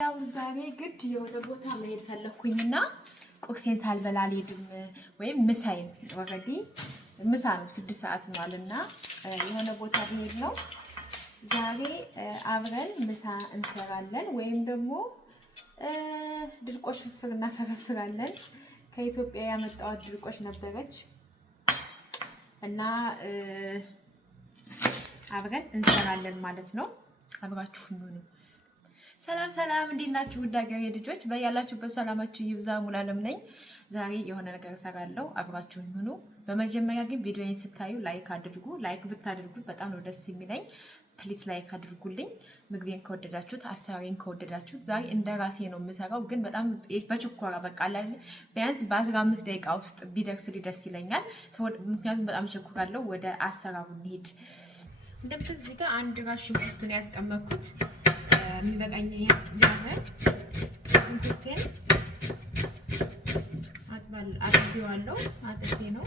ያው ዛሬ ግድ የሆነ ቦታ መሄድ ፈለኩኝና ቁርሴን ሳልበላ አልሄድም ወይም ምሳዬን ኦልሬዲ ምሳ ነው 6 ሰዓት ማለትና የሆነ ቦታ ልሄድ ነው። ዛሬ አብረን ምሳ እንሰራለን ወይም ደግሞ ድርቆሽ ፍርፍር እናፈረፍራለን። ከኢትዮጵያ ያመጣው ድርቆሽ ነበረች እና አብረን እንሰራለን ማለት ነው። አብራችሁን ነው። ሰላም ሰላም፣ እንዴት ናችሁ? ውድ ሀገሬ ልጆች በያላችሁበት ሰላማችሁ ይብዛ። ሙሉዓለም ነኝ። ዛሬ የሆነ ነገር እሰራለሁ፣ አብራችሁን ሁኑ። በመጀመሪያ ግን ቪዲዮዬን ስታዩ ላይክ አድርጉ። ላይክ ብታደርጉት በጣም ነው ደስ የሚለኝ። ፕሊስ ላይክ አድርጉልኝ። ምግቤን ከወደዳችሁት፣ አሰራሬን ከወደዳችሁት፣ ዛሬ እንደራሴ ነው የምሰራው፣ ግን በጣም በችኮራ በቃ አላለ ቢያንስ በ15 ደቂቃ ውስጥ ቢደርስልኝ ደስ ይለኛል። ምክንያቱም በጣም ቸኩራለሁ። ወደ አሰራሩ እንሂድ። እንደምታዩት እዚህ ጋር አንድ ራስ ሽንኩርት ነው ያስቀመጥኩት። የሚበቃኝ ያለ ሽንኩርቴን አጥቤዋለሁ። አጥቤ ነው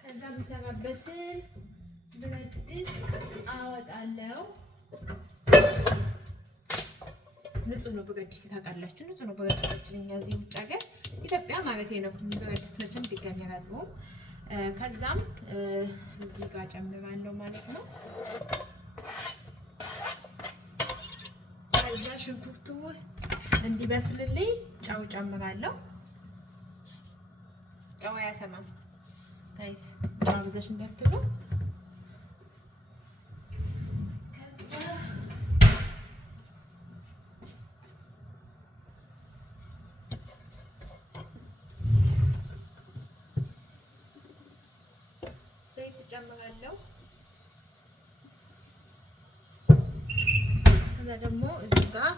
ከዛ የምሰራበትን ብረት ድስት አወጣለሁ። ንጹህ ነው ብረት ድስት ታውቃላችሁ። ንጹህ ነው ብረት ድስታችን እኛ እዚህ ውጭ ሀገር ኢትዮጵያ ማለት ነው። ብረት ድስታችን ድጋሚ አላጥበውም። ከዛም እዚህ ጋር ጨምራለሁ ማለት ነው። ከዛ ሽንኩርቱ እንዲበስልልኝ ጨው ጨምራለሁ። ጨው አያሰማም ጋይስ፣ ጨው አብዛሽ እንዳትሉ። ጨምራለሁ። ከዛ ደግሞ እዚህ ጋር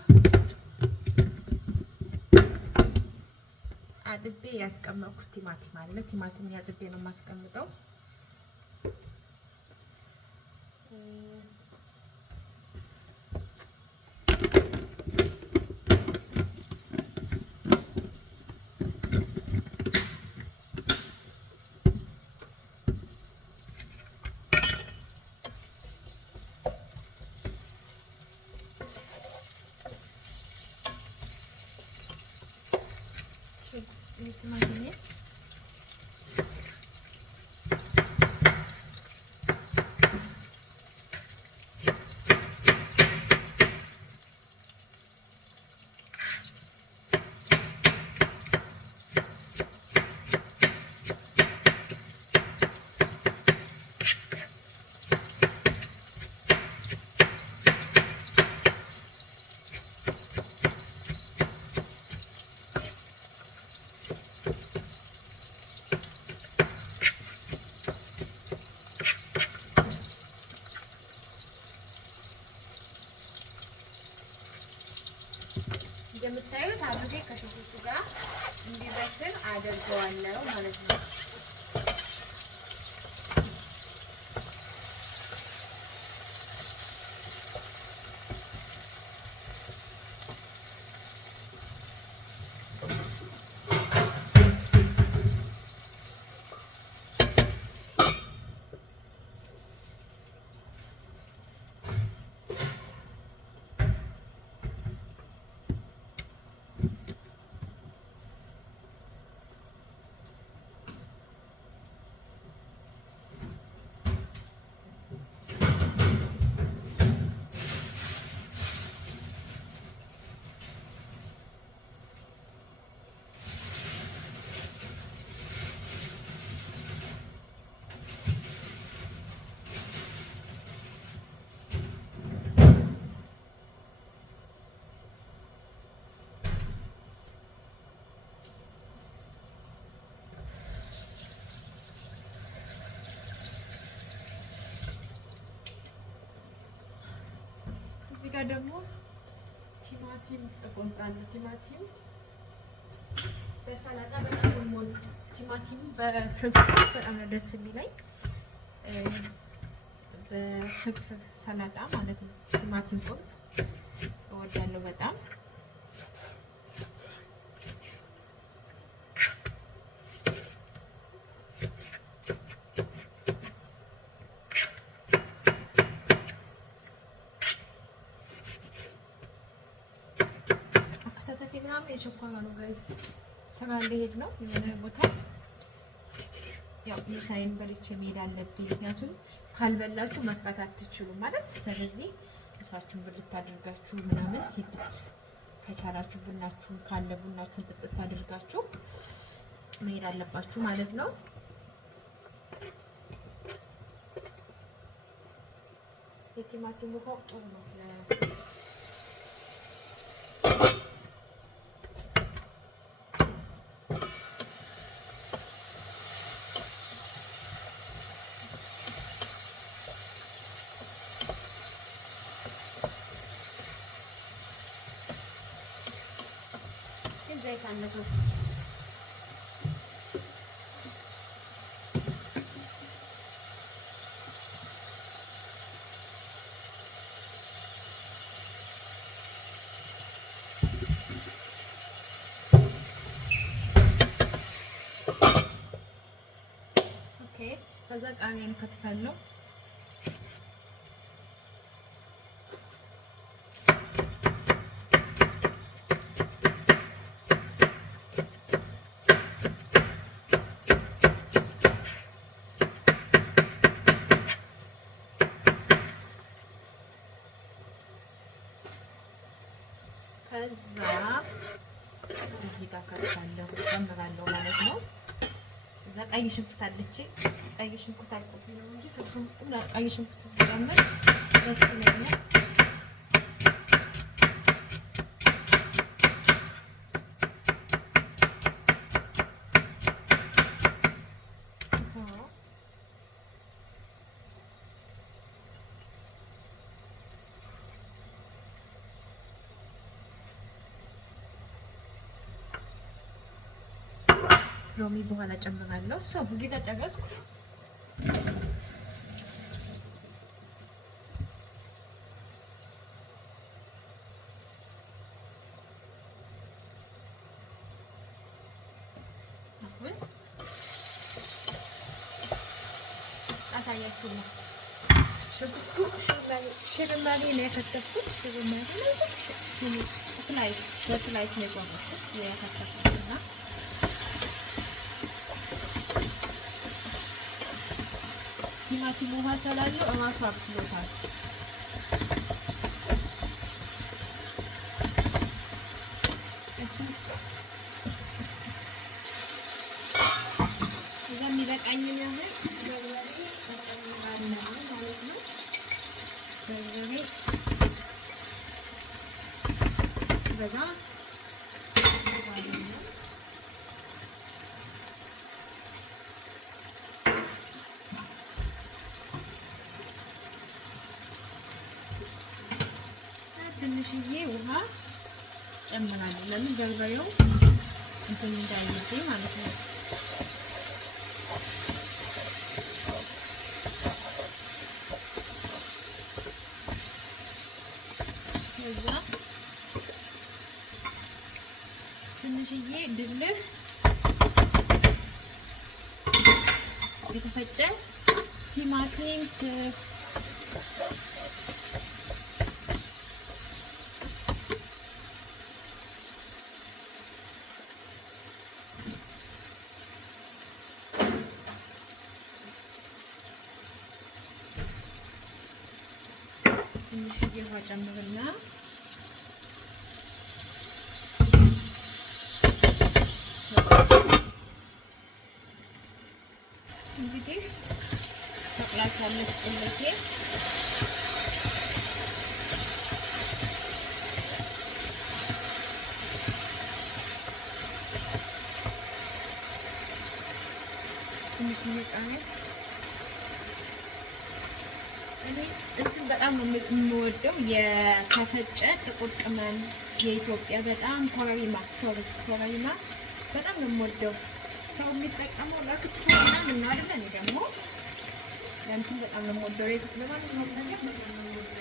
አጥቤ ያስቀመጥኩት ቲማቲም አለ። ቲማቲም አጥቤ ነው የማስቀምጠው። እንደምታዩት አብሬ ከሽንኩርቱ ጋር እንዲበስል አደርገዋለሁ ማለት ነው። እዚህ ጋር ደግሞ ቲማቲም እቆንጣለሁ። ቲማቲም በሰላጣ በጣም ሞል ቲማቲም በፍርፍር በጣም ደስ የሚለኝ በፍርፍር ሰላጣ ማለት ነው። ቲማቲም ቆንጥ እወዳለሁ በጣም። ምናምን የቸኮለ ነው ጋይስ። ስራ ልሄድ ነው የሆነ ቦታ። ያው ምሳዬን በልቼ መሄድ አለብኝ። ምክንያቱም ካልበላችሁ መስራት አትችሉም ማለት። ስለዚህ ምሳችሁን ብልት አድርጋችሁ ምናምን ሂድት ከቻላችሁ ቡናችሁን ካለ ቡናችሁን ጥጥት አድርጋችሁ መሄድ አለባችሁ ማለት ነው። የቲማቲም ውሃው ጥሩ ነው። ዘይት አነሰው ከዛ ቃሪያን ከትፋለሁ። ከዛ እዚህ ጋር ከትፋለሁ ጨምራለሁ ማለት ነው። እዛ ቀይ ሽንኩርት አለች። ቀይ ሽንኩርት አልቆብኝ ነው እንጂ ፍርፍር ውስጥ ቀይ ሽንኩርት ጨምር ደስ ይለኛል። ሎሚ በኋላ ጨምራለሁ። ሰው እዚህ ጋር ጨረስኩ። አሁን አሳያችሁ ነው። ሽርማሪ ነው የከተፍኩት። ሽርማሪ ነው ስላይስ በስላይስ ነው የከተፍኩትና ቲማቲም ውሃ ስላለው እራሱ አብስሎታል። እዛ የሚበቃኝን ያህል በርበሬ እጨምራለሁ ማለት ነው። በርበሬ ሲበዛ ትንሽዬ ውሃ ጨምራለሁ። ለምን በርበሬው እንትን እንዳይልብኝ ማለት ነው። ከዛ ትንሽዬ ድልህ የተፈጨ ቲማቲም ስስ ትንሽዬ ውሃ ጨምርና እንግዲህ መቅላት ያለች ትንሽዬ ቃሪያ እኔ እንትን በጣም ነው የምወደው የተፈጨ ጥቁር ቅመም የኢትዮጵያ በጣም ኮረሪማ በጣም ነው የምወደው። ሰው የሚጠቀመው ለክትፎ ምናምን ነው አይደል? እኔ ደግሞ ለእንትን በጣም ነው የምወደው። ለማንኛውም ነገር በጣም ነው የምወደው።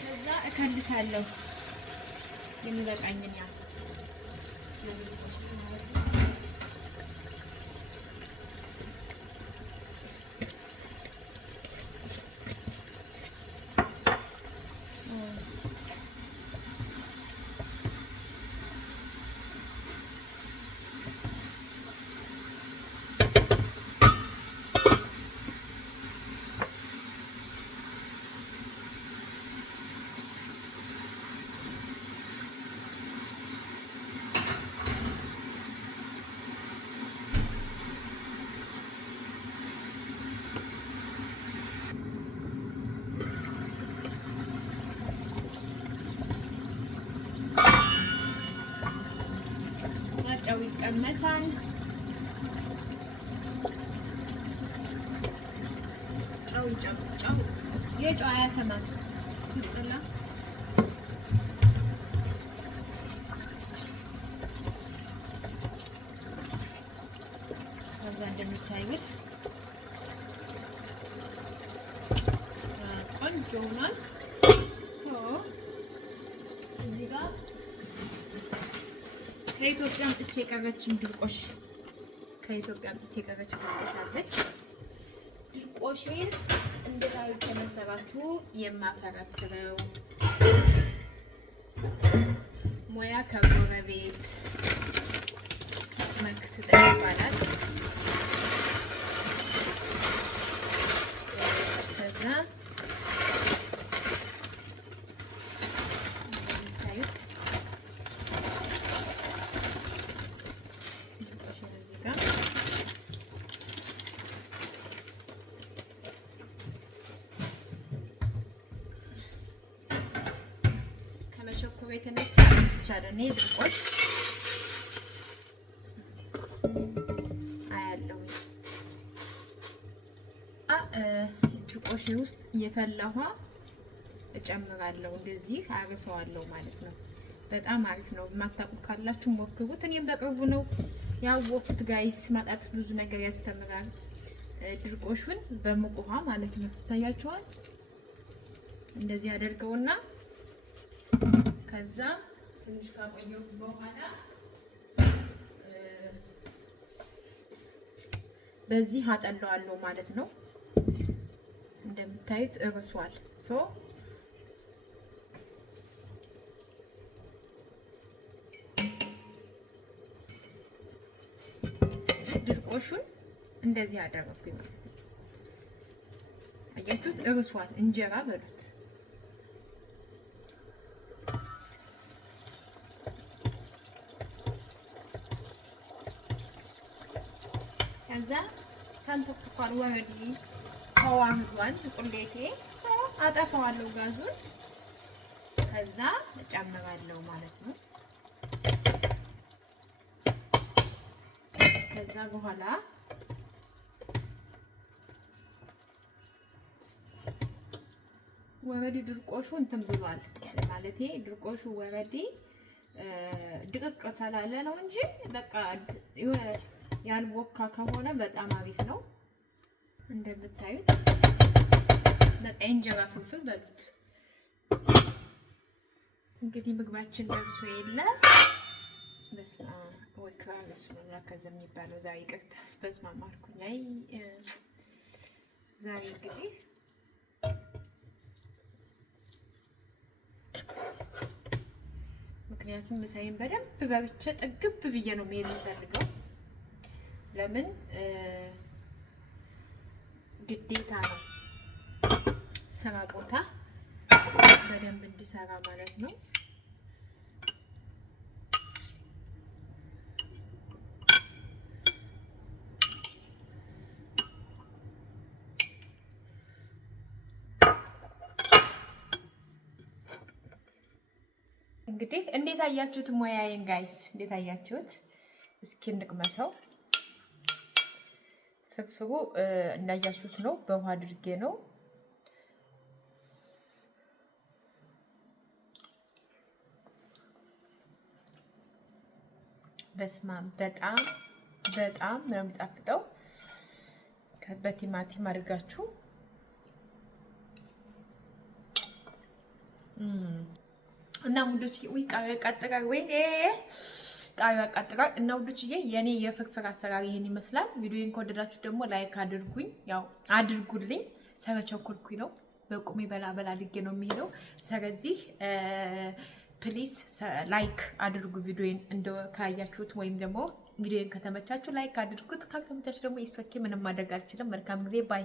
ከዛ እከልሳለሁ የሚበቃኝን ያህል ጨው ይቀመሳል። ጨው የጨው አያሰማም ይስጥላ። ከዛ እንደምታዩት ቆንጆ ሆኗል። እዚህ ጋር ከኢትዮጵያ አምጥቼ የቀረችኝ ድርቆሽ አለች። ድርቆሽን እንዴት ተመሰራችሁ የማፈረፍረው ሙያ ከጎረቤት መክስት ይባላል። ከዛ ከመሸኮሩ የተነሳ ይቻላል። እኔ ድርቆሽ አያለው ድርቆሽ ውስጥ የፈላ ውሃ እጨምራለሁ። እንደዚህ አርሰዋለሁ ማለት ነው። በጣም አሪፍ ነው። የማታውቁት ካላችሁ ሞክሩት። እኔም በቅርቡ ነው ያወቅሁት ጋይስ። ማጣት ብዙ ነገር ያስተምራል። ድርቆሹን በሙቅ ውሃ ማለት ነው። ታያችኋል። እንደዚህ አደርገውና ከዛ ትንሽ ካቆየው በኋላ በዚህ አጠለዋለሁ ማለት ነው። እንደምታዩት እርሷል። ድርቆሹን እንደዚህ አደረኩኝ ማለት ነው። አያችሁት? እርሷል። እንጀራ በሉት። ከዛ ተንተክቷል። ወረዲ ተዋህዷል ቁሌቴ። አጠፋዋለሁ ጋዙን። ከዛ እጨምራለሁ ማለት ነው። ከዛ በኋላ ወረዲ ድርቆሹ እንትን ብሏል ማለት ድርቆሹ ወረዲ ድቅቅ ስላለ ነው እንጂ በቃ ያልቦካ ከሆነ በጣም አሪፍ ነው። እንደምታዩት በቃ እንጀራ ፍርፍር በሉት። እንግዲህ ምግባችን ደርሶ የለ በስማ ወክራ ለሱላ ከዘም የሚባለው ዛሬ ይቅርታ አስበዝማማልኩኝ። አይ ዛሬ እንግዲህ ምክንያቱም ምሳዬን በደንብ በርቼ ጥግብ ብዬ ነው መሄድ የምፈልገው። ለምን ግዴታ ነው ስራ ቦታ በደንብ እንዲሰራ ማለት ነው። እንግዲህ እንዴት አያችሁት? ሙያዬን ጋይስ እንዴት አያችሁት? እስኪ እንቅመሰው። ፍርፍሩ እንዳያችሁት ነው። በውሃ አድርጌ ነው። በስማም በጣም ነው የሚጣፍጠው። በቲማቲም አድርጋችሁ እና ሙዶች ወይ ቃሪያ ያቃጥራል ወይ ቃሪያ ያቃጥራል። እና ውዶችዬ የኔ የፍርፍር አሰራር ይሄን ይመስላል። ቪዲዮን ከወደዳችሁ ደግሞ ላይክ አድርጉኝ፣ ያው አድርጉልኝ። ስለቸኮልኩኝ ነው። በቁሜ በላ አድርጌ ነው የሚሄደው። ስለዚህ ፕሊስ ላይክ አድርጉ ቪዲዮን ካያችሁት፣ ወይም ደግሞ ቪዲዮን ከተመቻችሁ ላይክ አድርጉት። ካልተመቻችሁ ደግሞ ይስወኬ ምንም ማድረግ አልችልም። መልካም ጊዜ ባይ